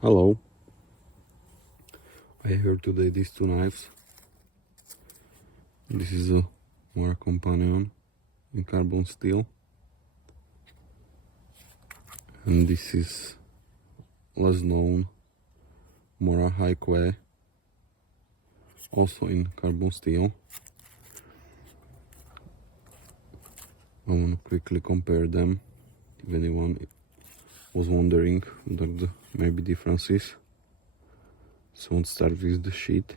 Hello, I have today these two knives. This is a Mora Companion in carbon steel, and this is less known Morakniv HighQ, also in carbon steel. I want to quickly compare them if anyone was wondering what the maybe differences. So let's start with the sheath.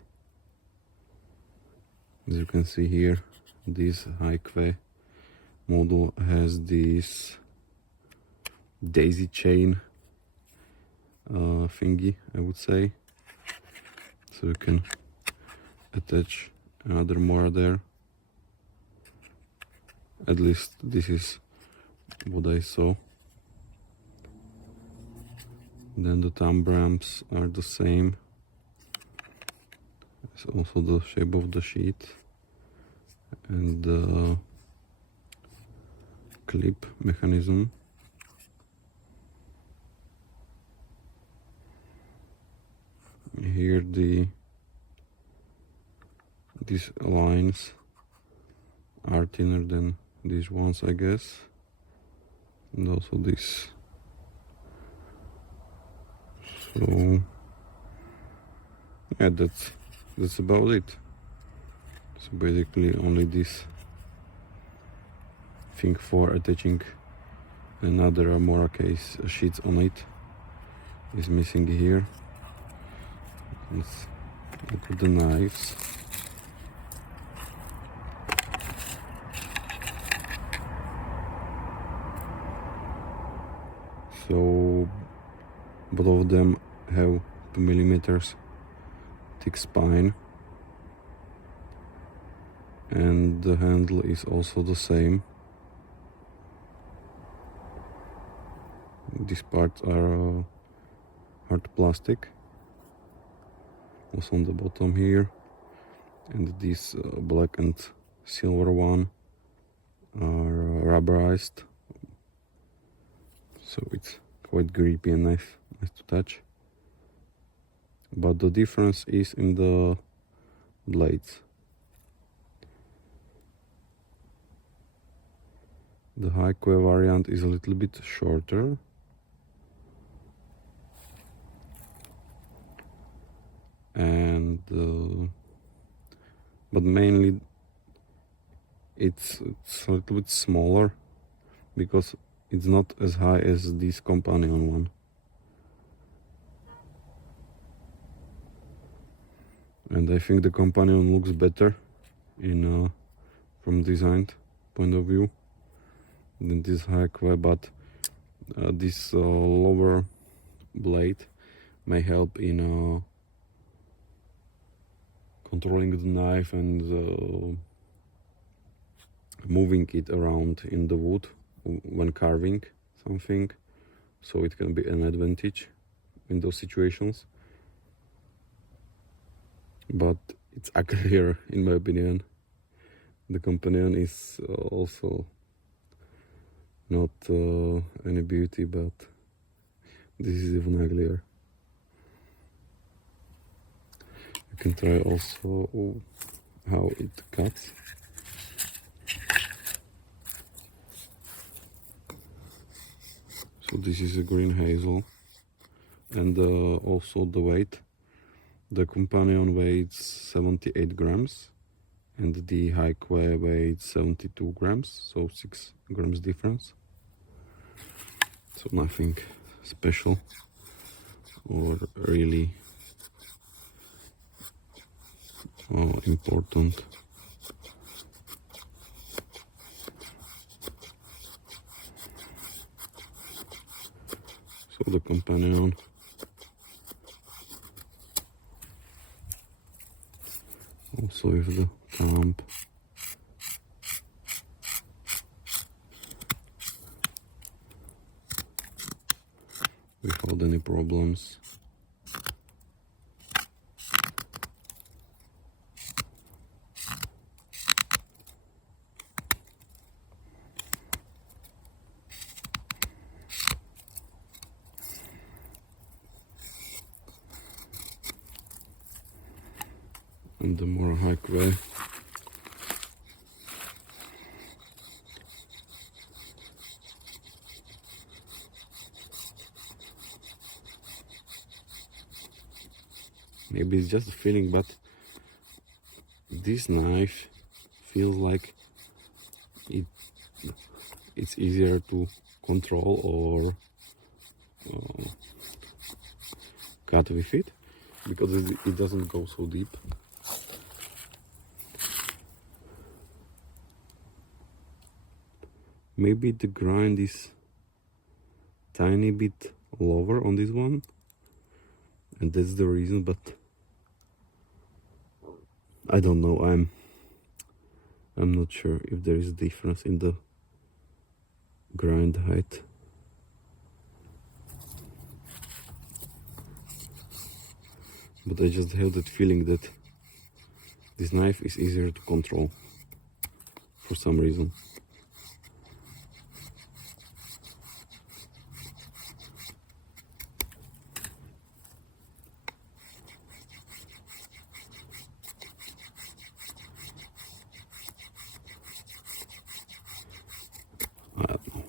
As you can see here, this HighQ model has this daisy chain thingy, I would say, so you can attach another Mora there. At least this is what I saw. Then the thumb ramps are the same. It's also the shape of the sheath and the clip mechanism. Here these lines are thinner than these ones, I guess, and also this. So yeah, that's about it. So basically only this thing for attaching another Mora case sheets on it is missing here. Let's look at the knives. So both of them have 2 millimeters thick spine, and the handle is also the same. These parts are hard plastic, also on the bottom here, and this black and silver one are rubberized, so it's quite grippy and nice to touch. But the difference is in the blades. The HighQ variant is a little bit shorter, and but mainly it's a little bit smaller because it's not as high as this Companion one. And I think the Companion looks better in from design point of view than this HighQ, but this lower blade may help in controlling the knife and moving it around in the wood when carving something, so it can be an advantage in those situations. But it's uglier in my opinion. The Companion is also not any beauty, but this is even uglier. You can try also how it cuts. So this is a green hazel, and also the weight. The Companion weighs 78 grams and the HighQ weighs 72 grams, so 6 grams difference. So nothing special or really important. So the Companion also with the thumb without any problems. and the Mora HighQ. Maybe it's just a feeling, but this knife feels like it's easier to control or cut with it, because it doesn't go so deep. Maybe the grind is tiny bit lower on this one, and that's the reason, but I don't know. I'm not sure if there is a difference in the grind height. But I just have that feeling that this knife is easier to control for some reason. I don't know.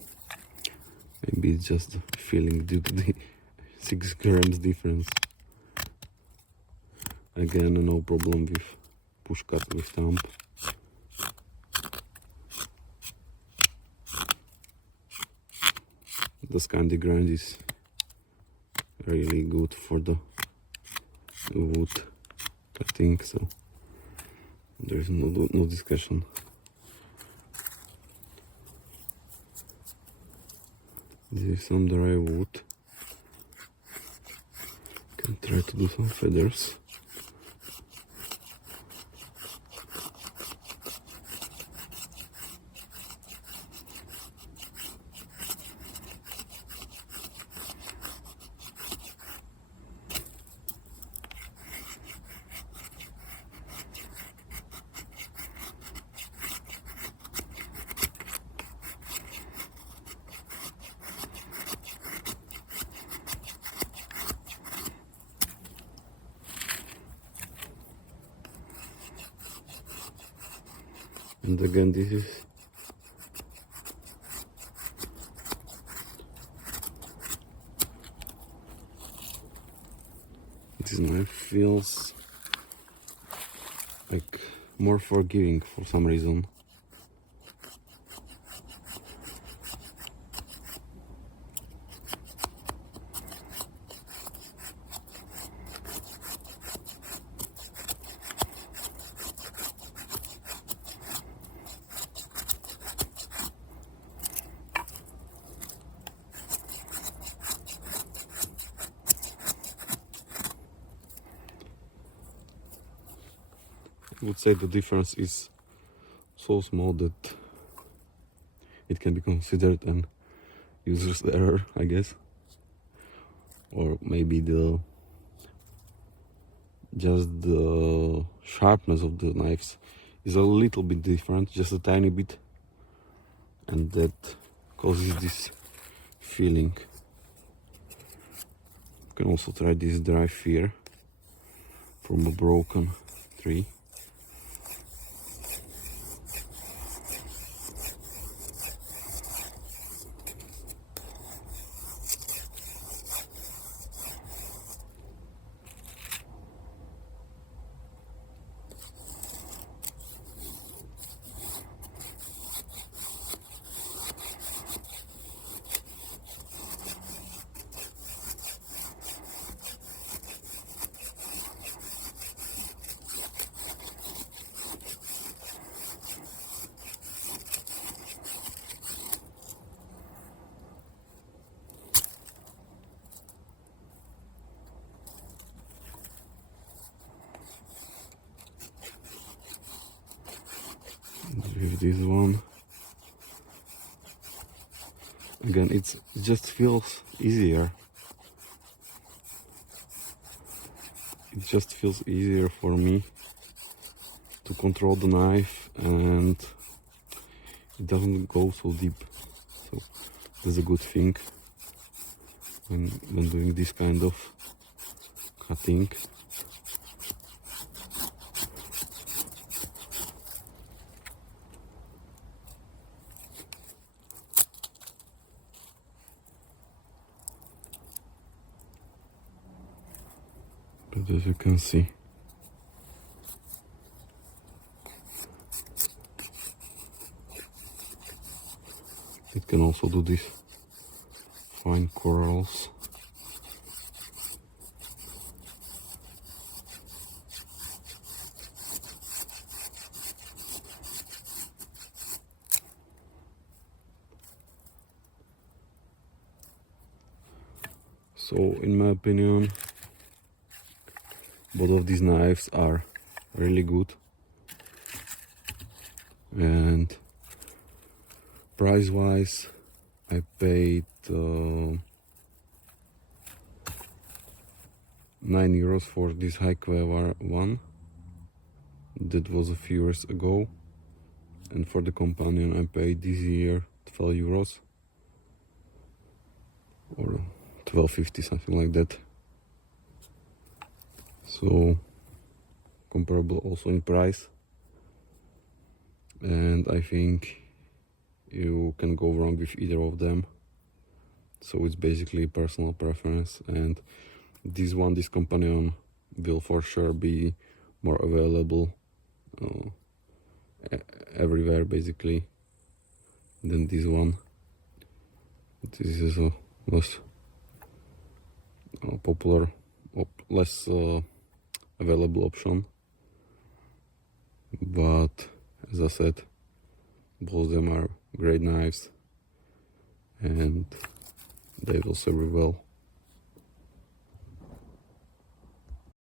Maybe it's just a feeling due to the 6 grams difference. Again, no problem with push cut with thumb. The scandi grind is really good for the wood cutting, so there is no discussion. This is some dry wood. Can try to do some feathers. And again, this knife feels like more forgiving for some reason. I would say the difference is so small that it can be considered an user's error, I guess. Or maybe just the sharpness of the knives is a little bit different, just a tiny bit, and that causes this feeling. You can also try this dry fear from a broken tree. With this one, again, it just feels easier. It just feels easier for me to control the knife, and it doesn't go so deep. So that's a good thing when doing this kind of cutting. But as you can see, it can also do these fine corals. So in my opinion, both of these knives are really good, and price wise I paid €9 for this HighQ one. That was a few years ago, and for the companion I paid this year €12 or $12.50, something like that. So comparable also in price, and I think you can go wrong with either of them. So it's basically personal preference, and this companion will for sure be more available everywhere basically than this one. This is a less popular, less available option, but as I said, both of them are great knives and they will serve you well.